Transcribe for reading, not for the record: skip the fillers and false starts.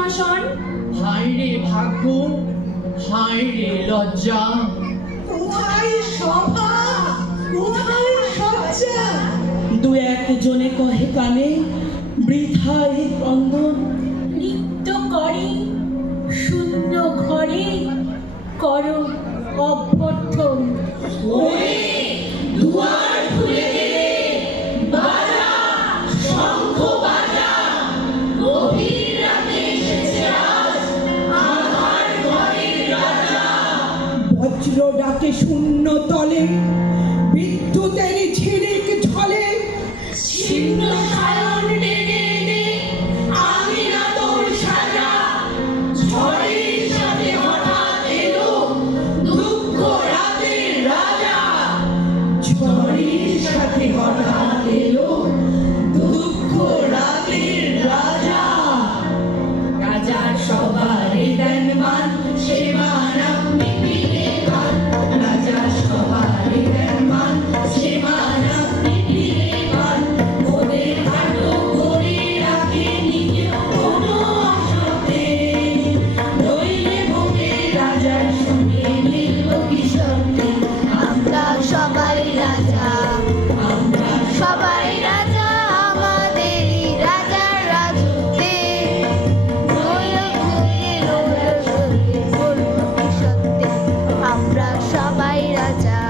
সিংহাসন। হায় রে ভাগ্য, হায় রে লজ্জা। কোথায় সভা, কোথায় সজ্জা? দু একজনে কহে কানে বৃথায় ক্রন্দন। নৃত্য করে শূন্য ঘরে, কর অভ্যর্থন। দুয়ার খুলে গেলে বাজা, শঙ্খ বাজা। গভীর রাতে এসেছে আজ আমার ঘরের রাজা। বজ্র ডাকে শূন্য তলে, বিদ্যুতের ঝিলিক ঝলে। ছিন্ন সায়ন ডেকে এনে আমি না তোর সাজা। ঝড়ের সাথে হঠাৎ এলো দুঃখ রাতের রাজা। ঝড়ের সাথে হঠাৎ এলো দুঃখ রাতের রাজা। রাজার সবারে দেন মান, সে মান আপনি দিলে গান। রাজার সবারে দেন মান, সে মান আপনি দিলে গান। ওদের ভালো করে রাখে নিজে কোনো অসতে, নইলে ভোগে রাজার সঙ্গে মিলব কি সত্যি। আমরা সবাই রাজা, আমরা সবাই রাজা আমাদেরই রাজার রাজত্বে। আমরা সবাই রাজা।